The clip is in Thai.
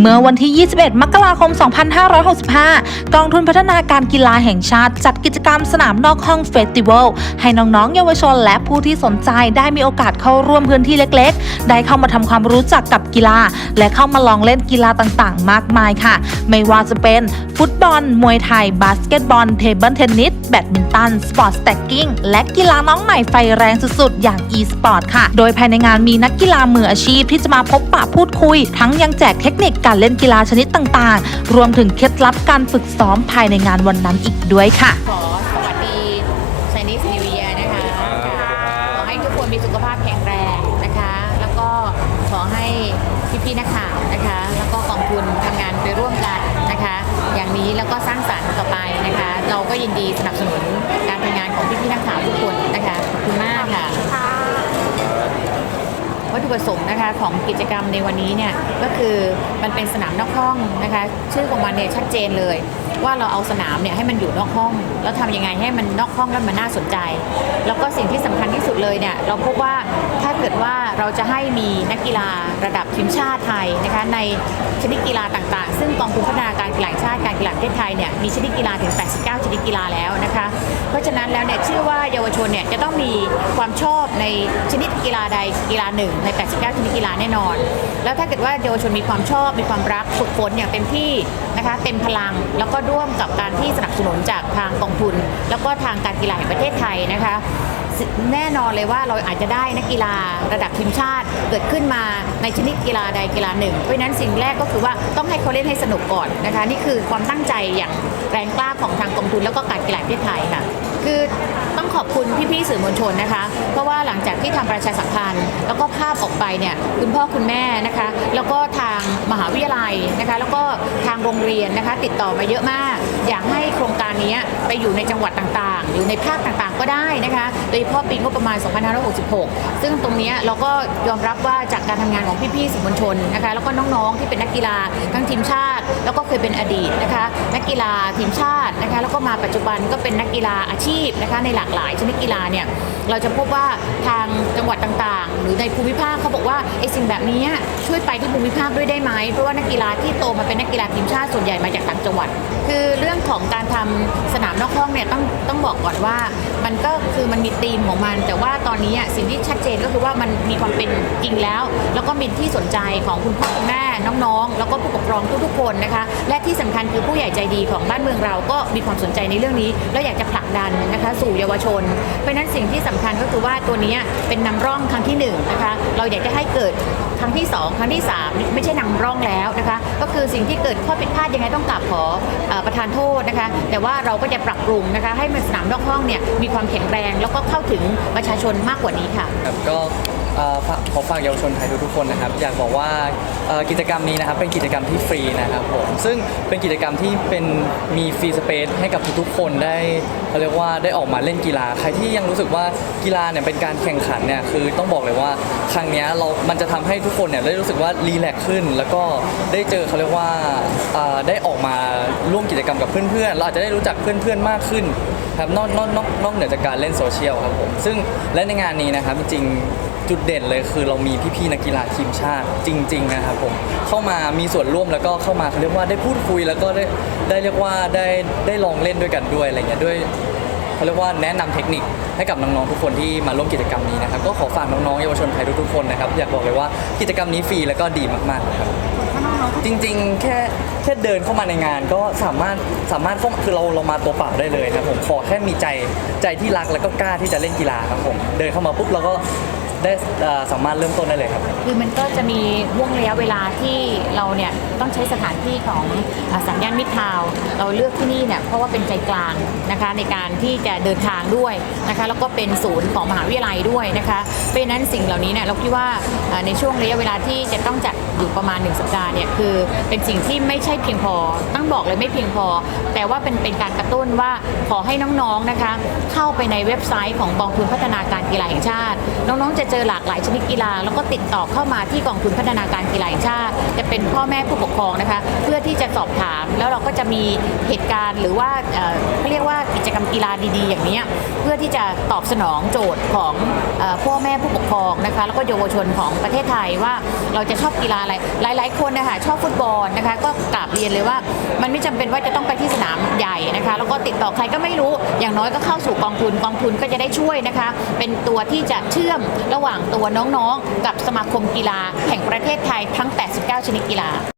เมื่อวันที่ 21 มกราคม 2565 กองทุนพัฒนาการกีฬาแห่งชาติ จัดกิจกรรมสนามนอกห้องเฟสติวัลให้น้องๆ เยาวชนและผู้ที่สนใจได้มีโอกาสเข้าร่วมพื้นที่เล็กๆ ได้เข้ามาทำความรู้จักกับกีฬา และเข้ามาลองเล่นกีฬาต่างๆ มากมายค่ะ ไม่ว่าจะเป็นฟุตบอล มวยไทย บาสเกตบอล เทเบิลเทนนิส แบดมินตัน สปอร์ตสแต็กกิ้ง และกีฬาน้องใหม่ไฟแรงสุดๆ อย่าง e-sport ค่ะ โดยภายในงานมีนักกีฬามืออาชีพที่จะมาพบปะพูดคุย ทั้งยังแจกเทคนิคการเล่นกีฬาชนิดต่างๆ รวมถึงเคล็ดลับการฝึกซ้อมภายในงานวันนั้นอีกด้วยค่ะ ขอสวัสดี Chinese New Year นะคะขอให้ทุกคนมีสุขภาพแข็งแรงนะคะ แล้วก็ขอให้พี่ๆนักข่าวนะคะ แล้วก็กองทุนทำงานไปร่วมกันนะคะ อย่างนี้แล้วก็สร้างสรรค์ต่อไปนะคะ เราก็ยินดีสนับสนุนการทำงานของพี่ๆนักข่าวทุกคนนะคะ ขอบคุณมากค่ะ วัตถุ ประสงค์นะคะของกิจกรรมในวันนี้เนี่ยก็คือมันเป็นสนามนอกห้องนะคะชื่อของมันเนี่ยชัดเจนเลย ว่าเราเอาสนามเนี่ยให้มันอยู่นอกห้อง แล้วทำยังไงให้มันนอกห้องแล้วมันน่าสนใจ แล้วก็สิ่งที่สำคัญที่สุดเลยเนี่ยเราพบว่าถ้าเกิดว่าเราจะให้มีนักกีฬาระดับทีมชาติไทยนะคะในชนิดกีฬาต่างๆ ซึ่งกองทุนพัฒนาการกีฬาชาติการกีฬาประเทศไทยเนี่ยมีชนิดกีฬาถึง 89 ชนิดกีฬาแล้วนะคะ เพราะฉะนั้นแล้วเนี่ยเชื่อว่าเยาวชนเนี่ยจะต้องมีความชอบในชนิดกีฬาใดกีฬาหนึ่งใน 89 ชนิดกีฬาแน่นอน แล้วถ้าเกิดว่าเยาวชนมีความชอบมีความรักฝึกฝนอย่างเต็มที่ นะคะเต็มพลังแล้วก็ร่วมกับการที่สนับสนุนจากทางกองทุน แล้วก็ทางการกีฬาแห่งประเทศไทยนะคะแน่นอนเลยว่าเราอาจจะได้นักกีฬาระดับทีมชาติเกิดขึ้นมาในชนิดกีฬาใดกีฬาหนึ่ง เพราะฉะนั้นสิ่งแรกก็คือว่าต้องให้เขาเล่นให้สนุกก่อนนะคะ นี่คือความตั้งใจอย่างแรงกล้าของทางกองทุนแล้วก็การกีฬาประเทศไทยค่ะ คือ ขอบคุณพี่ๆสื่อมวลชนนะคะ เพราะว่าหลังจากที่ทำประชาสัมพันธ์ แล้วก็ภาพออกไปเนี่ยคุณพ่อคุณแม่นะคะ แล้วก็ทางมหาวิทยาลัยนะคะ แล้วก็ทางโรงเรียนนะคะ ติดต่อมาเยอะมาก อยากให้โครงการนี้ไปอยู่ในจังหวัดต่างๆ อยู่ในภาคต่างๆก็ได้นะคะ โดยเฉพาะปีงบประมาณ 2566 ซึ่งตรงนี้เราก็ยอมรับว่าจากการทำงานของพี่ๆสื่อมวลชนนะคะ แล้วก็น้องๆที่เป็นนักกีฬาทั้งทีมชาติ แล้วก็เคยเป็นอดีตนะคะ นักกีฬาทีมชาตินะคะ แล้วก็มาปัจจุบันก็เป็นนักกีฬาอาชีพนะคะในหลากหลายชนิดกีฬาเนี่ยเราจะพบว่าทางจัง หวัดต่างๆ หรือในภูมิภาคเขาบอกว่าไอ้สิ่งแบบนี้ช่วยไปที่ภูมิภาคด้วยได้ไหมเพราะว่านักกีฬาที่โตมาเป็นนักกีฬาทีมชาติส่วนใหญ่มาจากต่างจังหวัด คือเรื่องของการทำสนามนอกห้องเนี่ยต้องต้องบอกก่อนว่า มันก็คือมันมีธีมของมัน แต่ว่าตอนนี้สิ่งที่ชัดเจนก็คือว่ามันมีความเป็นจริงแล้ว แล้วก็มีที่สนใจของคุณพ่อคุณแม่น้องๆ แล้วก็ผู้ปกครองทุกๆคนนะคะ และที่สำคัญคือผู้ใหญ่ใจดีของบ้านเมืองเราก็มีความสนใจในเรื่องนี้ แล้วอยากจะผลักดันนะคะสู่เยาวชน เพราะฉะนั้นสิ่งที่สำคัญก็คือว่าตัวนี้เป็นนำร่องครั้งที่หนึ่งนะคะเราอยากจะให้เกิดครั้งที่สองครั้งที่สามไม่ใช่นำร่องแล้วนะคะ ก็คือสิ่งที่เกิดข้อผิดพลาดยังไงต้องกลับขออประธานโทษนะคะ แต่ว่าเราก็จะปรับปรุงนะคะให้มันสนามนอกห้องเนี่ยมีความแข็งแรง แล้วก็เข้าถึงประชาชนมากกว่านี้ค่ะครับก็ เอ่อฝากขอฝากเยาวชนไทยทุกๆคนนะครับ อยากบอกว่าเอ่อกิจกรรมนี้นะครับเป็นกิจกรรมที่ฟรีนะครับผมซึ่งเป็นกิจกรรมที่เป็นมีฟรีสเปซให้กับทุกๆคนได้เขาเรียกว่าได้ออกมาเล่นกีฬา ใครที่ยังรู้สึกว่ากีฬาเนี่ยเป็นการแข่งขันเนี่ยคือต้องบอกเลยว่าครั้งเนี้ยเรา มันจะทำให้ทุกคนเนี่ยได้รู้สึกว่ารีแลกซ์ขึ้น แล้วก็ได้เจอเขาเรียกว่าเอ่อได้ออกมาร่วมกิจกรรมกับเพื่อนๆเราอาจจะได้รู้จักเพื่อนๆมากขึ้น ครับนอกนอกนอกนอกเหนือจากการเล่นโซเชียลครับผมซึ่งและในงานนี้นะครับจริงๆ จุดเด่นเลยคือเรามีพี่ๆนักกีฬาทีมชาติจริง ๆ นะครับผมเข้ามามีส่วนร่วมแล้วก็เข้ามาเขาเรียกว่าได้พูดคุยแล้วก็ได้ได้เรียกว่าได้ได้ลองเล่นด้วยกันด้วยอะไรเงี้ยด้วยเขาเรียกว่าแนะนำเทคนิคให้กับน้องๆทุกคนที่มาร่วมกิจกรรมนี้นะครับก็ขอฝากน้องๆเยาวชนไทยทุกๆคนนะครับอยากบอกเลยว่ากิจกรรมนี้ฟรีแล้วก็ดีมากๆครับจริงๆ แค่แค่เดินเข้ามาในงานก็สามารถสามารถเข้าคือเราเรามาตัวเปล่าได้เลยครับผมขอแค่มีใจใจที่รักแล้วก็กล้าที่จะเล่นกีฬาครับผมเดินเข้ามาปุ๊บเราก็ได้เอ่อสามารถเริ่มต้นได้เลยครับ คือมันก็จะมีห่วงระยะเวลาที่เราเนี่ยต้องใช้สถานที่ของอ่าสัญญาณมิตรทาวน์เราเลือกที่นี่เนี่ยเพราะว่าเป็นใจกลางนะคะในการที่จะเดินทางด้วยนะคะแล้วก็เป็นศูนย์ของมหาวิทยาลัยด้วยนะคะเพราะฉะนั้นสิ่งเหล่านี้เนี่ยเราคิดว่าอ่าในช่วงระยะเวลาที่จะต้องจัด อยู่ประมาณ 1 สัปดาห์เนี่ยคือเป็นสิ่งที่ไม่ใช่เพียงพอต้องบอกเลยไม่เพียงพอ แต่ว่าเป็นเป็นการกระตุ้นว่าขอให้น้องๆนะคะเข้าไปในเว็บไซต์ของกองทุนพัฒนาการกีฬาแห่งชาติ น้องๆจะเจอหลากหลายชนิดกีฬา แล้วก็ติดต่อเข้ามาที่กองทุนพัฒนาการกีฬาแห่งชาติ จะเป็นพ่อแม่ผู้ปกครองนะคะ เพื่อที่จะสอบถามแล้วเราก็จะมีเหตุการณ์หรือว่าเขาเรียกว่ากิจกรรมกีฬาดีๆ อย่างนี้เพื่อที่จะตอบสนองโจทย์ของพ่อแม่ผู้ปกครองนะคะแล้วก็เยาวชนของประเทศไทยว่าเราจะชอบกีฬาอะไร หลาย ๆ คนนะคะชอบฟุตบอลนะคะ ก็กราบเรียนเลยว่า มันไม่จำเป็นว่าจะต้องไปที่สนามใหญ่นะคะ แล้วก็ติดต่อใครก็ไม่รู้ อย่างน้อยก็เข้าสู่กองทุน กองทุนก็จะได้ช่วยนะคะ เป็นตัวที่จะเชื่อมระหว่างตัวน้อง ๆ กับสมาคมกีฬา แห่งประเทศไทยทั้ง 89 ชนิดกีฬา